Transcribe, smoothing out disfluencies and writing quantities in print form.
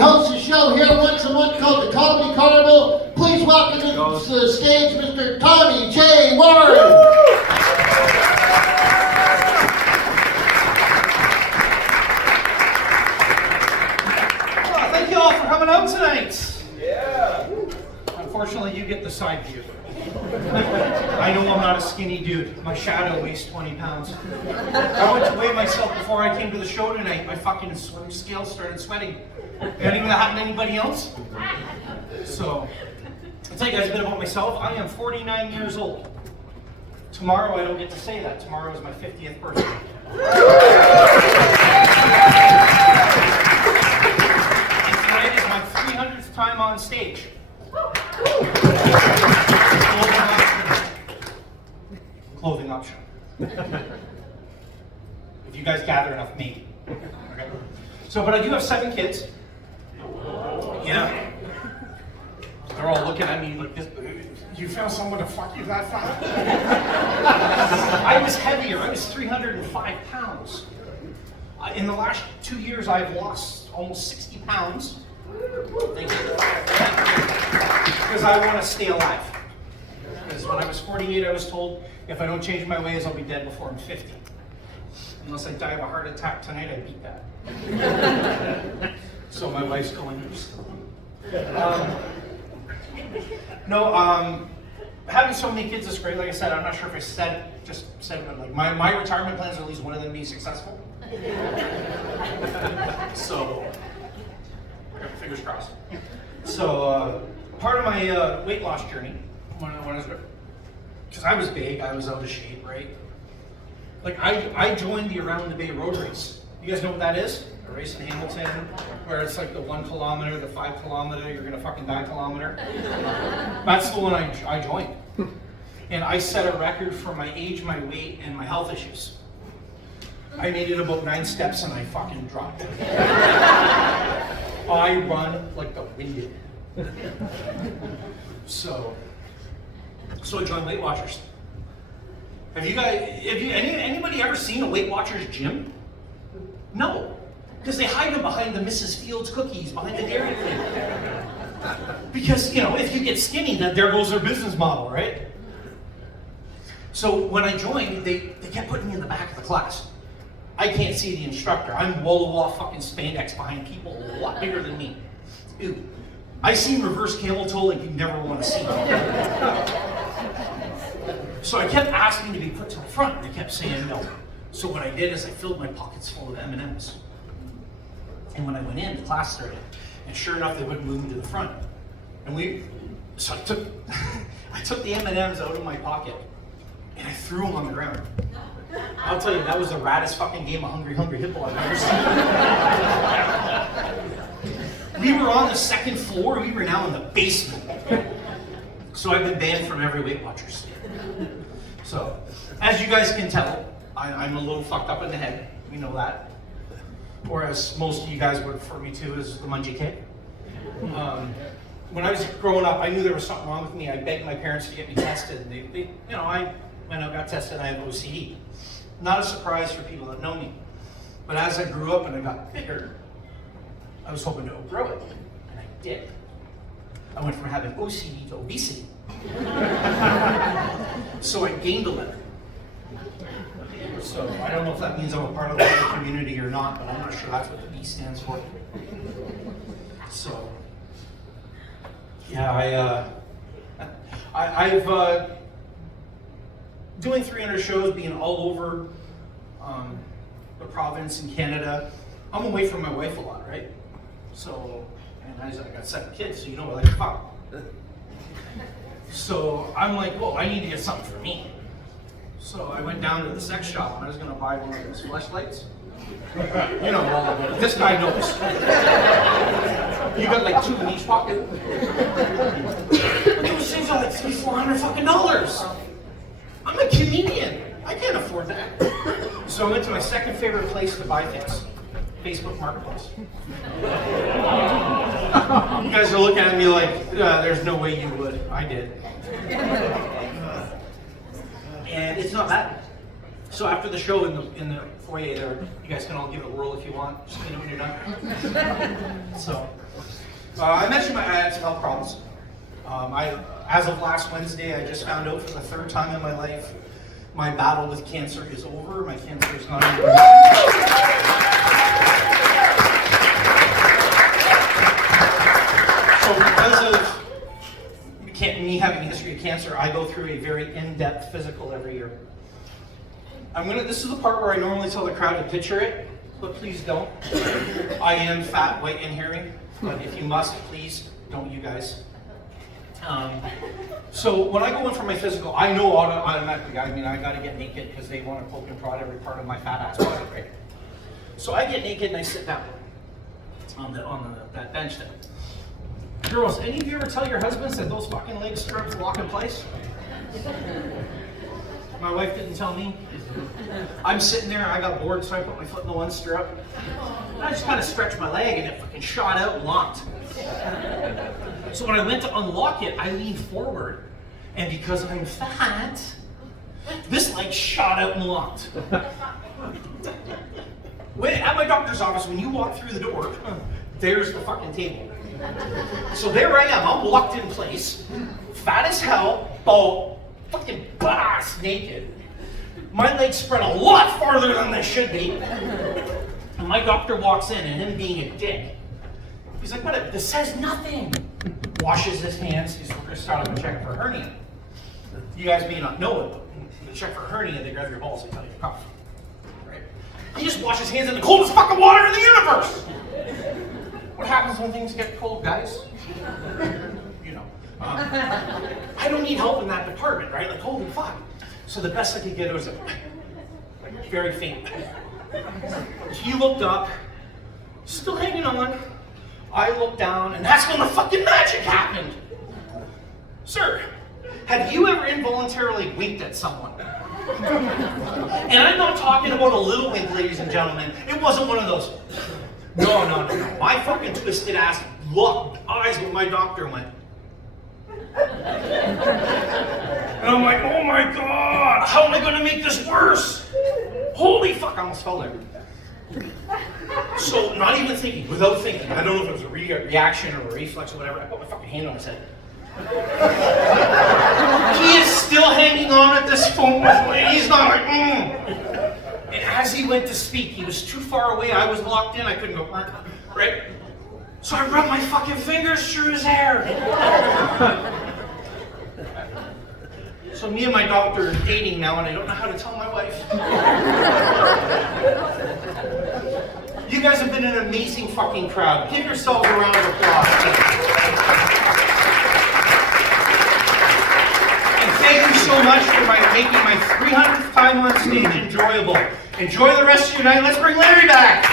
hosts a show here once a month called the Comedy Carnival. Please welcome to the stage Mr. Tommy J. Warren. Thank you all for coming out tonight. Yeah. Unfortunately, you get the side view. I know I'm not a skinny dude. My shadow weighs 20 pounds. I went to weigh myself before I came to the show tonight. My fucking swimming scales started sweating. Anything that happened to anybody else? So, I'll tell you guys a bit about myself. I am 49 years old. Tomorrow, I don't get to say that. Tomorrow is my 50th birthday. And tonight is my 300th time on stage. Clothing option. If you guys gather enough, maybe. Okay. So, but I do have 7 kids. Yeah. They're all looking at me like this. You found someone to fuck you that fast? I was heavier. I was 305 pounds. In the last 2 years, I've lost almost 60 pounds. Thank you. Because I want to stay alive. Because when I was 48, I was told if I don't change my ways, I'll be dead before I'm 50. Unless I die of a heart attack tonight, I beat that. So my wife's going having so many kids is great. Like I said, I'm not sure if I said it, but like my retirement plans are at least one of them being successful. So, fingers crossed. So, part of my weight loss journey, when I was, because I was big, I was out of shape, right? Like I joined the Around the Bay road race. You guys know what that is? A race in Hamilton, where it's like the 1 kilometer, the 5 kilometer, you're gonna fucking die kilometer. That's the one I joined. And I set a record for my age, my weight, and my health issues. I made it about 9 steps and I fucking dropped it. I run like the winded. So I joined Weight Watchers. Have anybody ever seen a Weight Watchers gym? No, because they hide them behind the Mrs. Fields cookies, behind the Dairy Queen. Because, you know, if you get skinny, then there goes their business model, right? So when I joined, they kept putting me in the back of the class. I can't see the instructor. I'm wall-to-wall fucking spandex behind people a lot bigger than me. Ew. I see reverse camel toe like you never want to see. So I kept asking to be put to the front, and they kept saying no. So what I did is I filled my pockets full of M&Ms. And when I went in, the class started. And sure enough, they wouldn't move me to the front. So I took the M&Ms out of my pocket, and I threw them on the ground. I'll tell you, that was the raddest fucking game of Hungry Hungry Hippo I've ever seen. We were on the 2nd floor, we were now in the basement. So I've been banned from every Weight Watchers. So, as you guys can tell, I'm a little fucked up in the head. We know that. Or as most of you guys would refer me to as the Mungie Kid. When I was growing up, I knew there was something wrong with me. I begged my parents to get me tested. And I went out, got tested, and I had OCD. Not a surprise for people that know me. But as I grew up and I got bigger, I was hoping to outgrow it. And I did. I went from having OCD to obesity. So I gained 11. So I don't know if that means I'm a part of the community or not, but I'm not sure that's what the B stands for. So, yeah, I've doing 300 shows, being all over the province in Canada. I'm away from my wife a lot, right? So, and I got 7 kids, so you know what, like, fuck. So I'm like, well, I need to get something for me. So I went down to the sex shop and I was going to buy one of those fleshlights. You know, well, this guy knows. You got like 2 in each pocket. But those things are like $300-400 fucking dollars. I'm a comedian. I can't afford that. So I went to my second favorite place to buy things. Facebook Marketplace. You guys are looking at me like, there's no way you would. I did. And it's not bad. So after the show in the foyer there, you guys can all give it a whirl if you want. Just clean it when you're done. So I mentioned I had some health problems. As of last Wednesday, I just found out for the third time in my life, my battle with cancer is over. My cancer is not over. So because of me having a history of cancer, I go through a very in-depth physical every year. This is the part where I normally tell the crowd to picture it, but please don't. I am fat, white, and hairy, but if you must, please don't, you guys. So when I go in for my physical, I know automatically, I gotta get naked because they want to poke and prod every part of my fat ass body, right? So I get naked and I sit down on that bench there. Girls, any of you ever tell your husbands that those fucking leg strips lock in place? My wife didn't tell me. I'm sitting there, I got bored, so I put my foot in the one stirrup. And I just kind of stretched my leg and it fucking shot out and locked. So when I went to unlock it, I leaned forward. And because I'm fat, this leg shot out and locked. At my doctor's office, when you walk through the door, there's the fucking table. So there I am, I'm locked in place, fat as hell, bald, fucking butt-ass naked. My legs spread a lot farther than they should be. And my doctor walks in, and him being a dick, he's like, "What? This says nothing." Washes his hands, he's going to start up and check for hernia. You guys may not know it, but to check for hernia, they grab your balls, they tell you to cough. Right? He just washes his hands in the coldest fucking water in the universe. What happens when things get cold, guys? You know. I don't need help in that department, right? Like, holy fuck. So the best I could get was like very faint. He looked up, still hanging on. I looked down, and that's when the fucking magic happened. Sir, have you ever involuntarily winked at someone? And I'm not talking about a little wink, ladies and gentlemen. It wasn't one of those. No. My fucking twisted ass locked eyes with my doctor and went. And I'm like, oh my God, how am I going to make this worse? Holy fuck, I almost fell there. So, not even thinking, without thinking, I don't know if it was a reaction or a reflex or whatever, I put my fucking hand on his head. He is still hanging on at this phone with me. He's not like, And as he went to speak, he was too far away. I was locked in. I couldn't go, right? So I rubbed my fucking fingers through his hair. So me and my doctor are dating now, and I don't know how to tell my wife. You guys have been an amazing fucking crowd. Give yourselves a round of applause. And thank you so much for making my 300th time on stage enjoyable. Enjoy the rest of your night. Let's bring Larry back.